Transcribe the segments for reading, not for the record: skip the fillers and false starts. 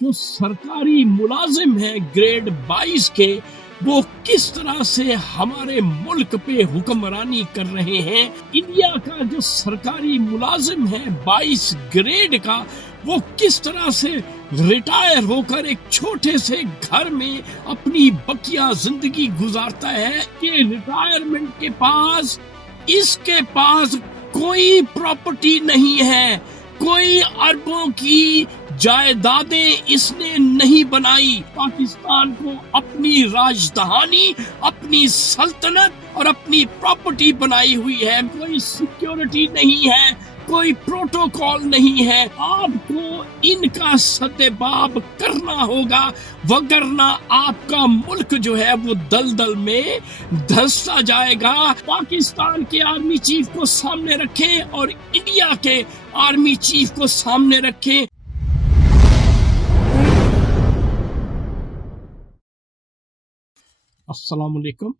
جو سرکاری ملازم ہیں گریڈ 22 کے، وہ کس طرح سے ہمارے ملک پہ حکمرانی کر رہے ہیں۔ انڈیا کا جو سرکاری ملازم ہے 22 گریڈ کا، وہ کس طرح سے ریٹائر ہو کر ایک چھوٹے سے گھر میں اپنی بقیہ زندگی گزارتا ہے کہ ریٹائرمنٹ کے پاس اس کے پاس کوئی پراپرٹی نہیں ہے، کوئی اربوں کی جائیدادیں اس نے نہیں بنائی۔ پاکستان کو اپنی راجدھانی، اپنی سلطنت اور اپنی پراپرٹی بنائی ہوئی ہے، کوئی سیکیورٹی نہیں ہے، کوئی پروٹوکول نہیں ہے۔ آپ کو ان کا سدباب کرنا ہوگا، وگرنہ آپ کا ملک جو ہے وہ دلدل میں دھنستا جائے گا۔ پاکستان کے آرمی چیف کو سامنے رکھیں اور انڈیا کے آرمی چیف کو سامنے رکھیں۔ السلام علیکم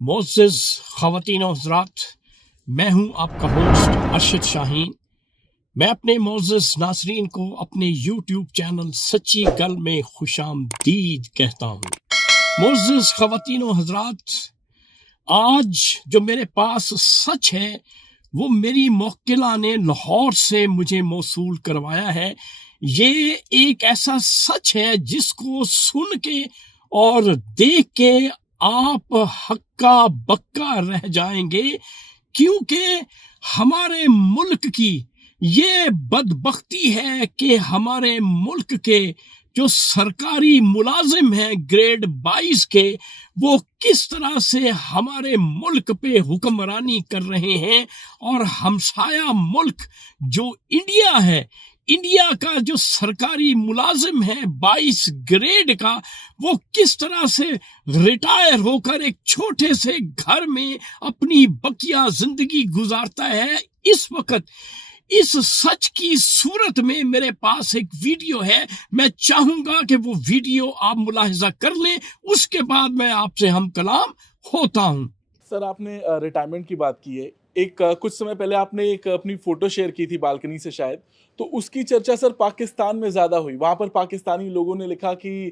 معزز خواتین و حضرات، میں ہوں آپ کا ہوسٹ ارشد شاہین۔ میں اپنے معزز ناظرین کو اپنے یوٹیوب چینل سچی گل میں خوش آمدید کہتا ہوں۔ معزز خواتین و حضرات، آج جو میرے پاس سچ ہے وہ میری موکلہ نے لاہور سے مجھے موصول کروایا ہے۔ یہ ایک ایسا سچ ہے جس کو سن کے اور دیکھ کے آپ ہکا بکا رہ جائیں گے، کیونکہ ہمارے ملک کی یہ بدبختی ہے کہ ہمارے ملک کے جو سرکاری ملازم ہیں گریڈ 22 کے، وہ کس طرح سے ہمارے ملک پہ حکمرانی کر رہے ہیں، اور ہمسایہ ملک جو انڈیا ہے، انڈیا کا جو سرکاری ملازم ہے 22 گریڈ کا، وہ کس طرح سے ریٹائر ہو کر ایک چھوٹے سے گھر میں اپنی بقیہ زندگی گزارتا ہے۔ اس وقت اس سچ کی صورت میں میرے پاس ایک ویڈیو ہے، میں چاہوں گا کہ وہ ویڈیو آپ ملاحظہ کر لیں، اس کے بعد میں آپ سے ہم کلام ہوتا ہوں۔ سر، آپ نے ریٹائرمنٹ کی بات کی ہے، ایک کچھ سمے پہلے آپ نے ایک اپنی فوٹو شیئر کی تھی بالکنی سے شاید، تو اس کی چرچا سر پاکستان میں زیادہ ہوئی۔ وہاں پر پاکستانی لوگوں نے لکھا کہ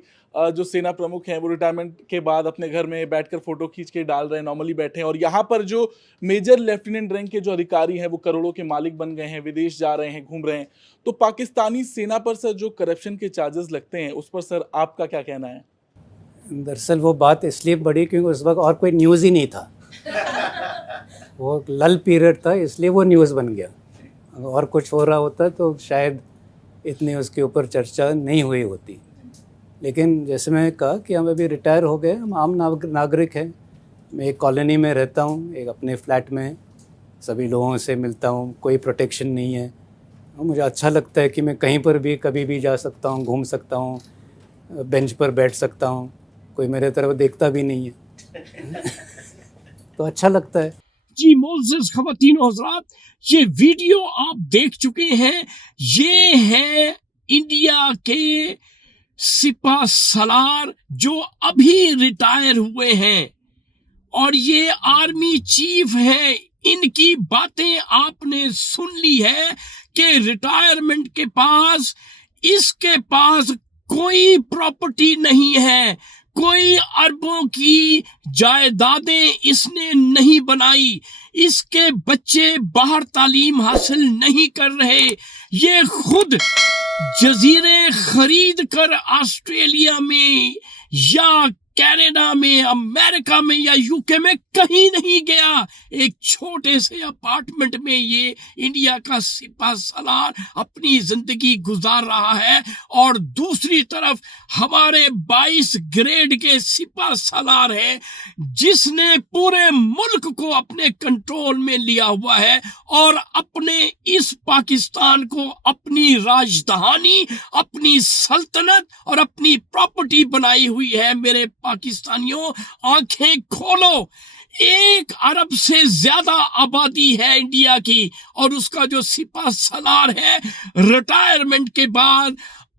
جو سینا پرمکھ ہیں وہ ریٹائرمنٹ کے بعد اپنے گھر میں بیٹھ کر فوٹو کھینچ کے ڈال رہے ہیں، نارملی بیٹھے ہیں، اور یہاں پر جو میجر لیفٹیننٹ رینک کے جو ادھیکاری ہیں وہ کروڑوں کے مالک بن گئے ہیں، ودیش جا رہے ہیں، گھوم رہے ہیں۔ تو پاکستانی سینا پر سر جو کرپشن کے چارجز لگتے ہیں، اس پر سر آپ کا کیا کہنا ہے؟ دراصل وہ بات اس لیے بڑی کیونکہ اس وقت اور کوئی نیوز ہی نہیں تھا، وہ لل پیریڈ تھا، اس لیے وہ نیوز بن گیا۔ اور کچھ ہو رہا ہوتا تو شاید اتنی اس کے اوپر چرچا نہیں ہوئی ہوتی۔ لیکن جیسے میں نے کہا کہ ہم ابھی ریٹائر ہو گئے، ہم عام ناگرک ہیں۔ میں ایک کالونی میں رہتا ہوں، ایک اپنے فلیٹ میں، سبھی لوگوں سے ملتا ہوں، کوئی پروٹیکشن نہیں ہے۔ مجھے اچھا لگتا ہے کہ میں کہیں پر بھی کبھی بھی جا سکتا ہوں، گھوم سکتا ہوں، بینچ پر بیٹھ سکتا ہوں، کوئی میرے طرف دیکھتا بھی نہیں ہے تو اچھا لگتا ہے۔ جی معزز خواتین و حضرات، یہ ویڈیو آپ دیکھ چکے ہیں، یہ ہے انڈیا کے سپاہ سالار جو ابھی ریٹائر ہوئے ہیں، اور یہ آرمی چیف ہیں۔ ان کی باتیں آپ نے سن لی ہے کہ ریٹائرمنٹ کے پاس اس کے پاس کوئی پراپرٹی نہیں ہے، کوئی اربوں کی جائیدادیں اس نے نہیں بنائی، اس کے بچے باہر تعلیم حاصل نہیں کر رہے، یہ خود جزیرے خرید کر آسٹریلیا میں یا کینیڈا میں، امریکہ میں یا یو کے میں کہیں نہیں گیا، ایک چھوٹے سے اپارٹمنٹ میں یہ انڈیا کا سپاہ سالار اپنی زندگی گزار رہا ہے۔ اور دوسری طرف ہمارے 22 گریڈ کے سپاہ سالار ہیں جس نے پورے ملک کو اپنے کنٹرول میں لیا ہوا ہے، اور اپنے اس پاکستان کو اپنی راجدھانی، اپنی سلطنت اور اپنی پراپرٹی بنائی ہوئی ہے۔ میرے پاکستانیوں، آنکھیں کھولو، 1 ارب سے زیادہ آبادی ہے انڈیا کی، اور اس کا جو سپاہ سالار ہے ریٹائرمنٹ کے بعد